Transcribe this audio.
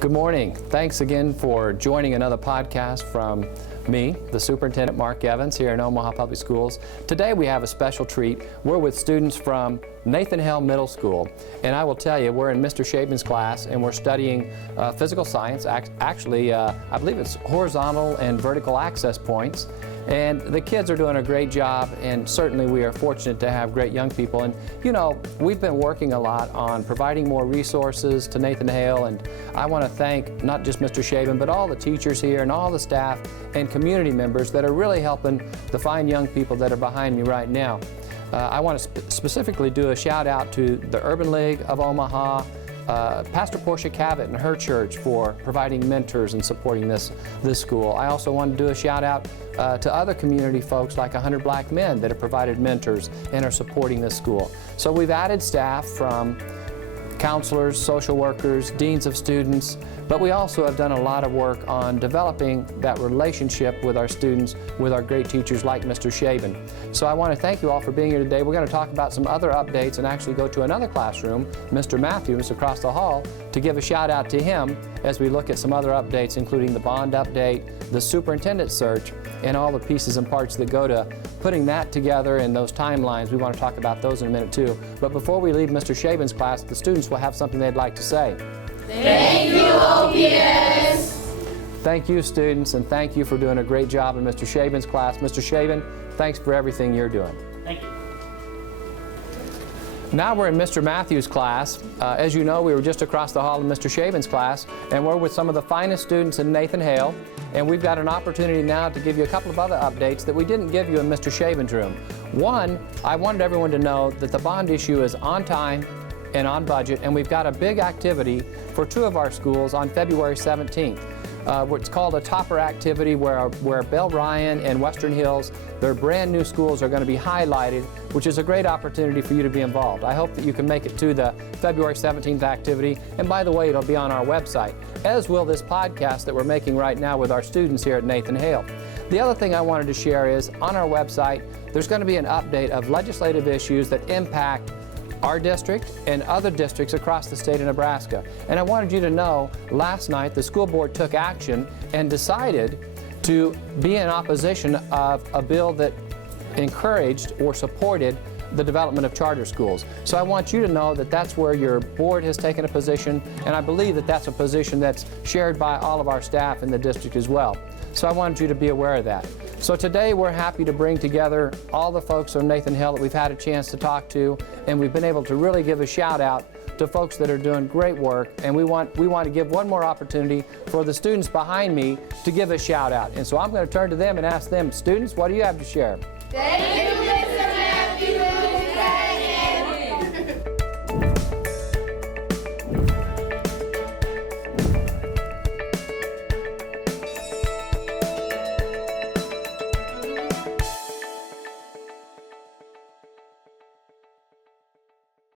Good morning. Thanks again for joining another podcast from me, the Superintendent Mark Evans here in Omaha Public Schools. Today we have a special treat. We're with students from Nathan Hale Middle School, and I will tell you, we're in Mr. Shaben's class and we're studying physical science. Actually, I believe it's horizontal and vertical access points. And the kids are doing a great job, and certainly we are fortunate to have great young people. And you know, we've been working a lot on providing more resources to Nathan Hale, and I want to thank not just Mr. Shaben, but all the teachers here and all the staff and community members that are really helping the fine young people that are behind me right now. I want to specifically do a shout out to the Urban League of Omaha, Pastor Portia Cavett and her church for providing mentors and supporting this school. I also want to do a shout out to other community folks like 100 Black Men that have provided mentors and are supporting this school. So we've added staff from counselors, social workers, deans of students, but we also have done a lot of work on developing that relationship with our students, with our great teachers like Mr. Shaben. So I want to thank you all for being here today. We're going to talk about some other updates and actually go to another classroom, Mr. Matthews, across the hall, to give a shout out to him as we look at some other updates, including the bond update, the superintendent search, and all the pieces and parts that go to putting that together and those timelines. We want to talk about those in a minute too. But before we leave Mr. Shaben's class, the students will have something they'd like to say. Thank you, OPS! Thank you, students, and thank you for doing a great job in Mr. Shaben's class. Mr. Shaben, thanks for everything you're doing. Thank you. Now we're in Mr. Matthews' class. As you know, we were just across the hall in Mr. Shaben's class, and we're with some of the finest students in Nathan Hale, and we've got an opportunity now to give you a couple of other updates that we didn't give you in Mr. Shaben's room. One, I wanted everyone to know that the bond issue is on time and on budget, and we've got a big activity for two of our schools on February 17th. It's called a topper activity where Bell Ryan and Western Hills, their brand new schools, are going to be highlighted, which is a great opportunity for you to be involved. I hope that you can make it to the February 17th activity, and by the way, it'll be on our website, as will this podcast that we're making right now with our students here at Nathan Hale. The other thing I wanted to share is on our website, there's going to be an update of legislative issues that impact our district and other districts across the state of Nebraska. And I wanted you to know, last night the school board took action and decided to be in opposition of a bill that encouraged or supported the development of charter schools. So I want you to know that that's where your board has taken a position, and I believe that that's a position that's shared by all of our staff in the district as well. So I wanted you to be aware of that. So today we're happy to bring together all the folks from Nathan Hale that we've had a chance to talk to, and we've been able to really give a shout out to folks that are doing great work, and we want to give one more opportunity for the students behind me to give a shout out. And so I'm going to turn to them and ask them, students, what do you have to share? Thank you,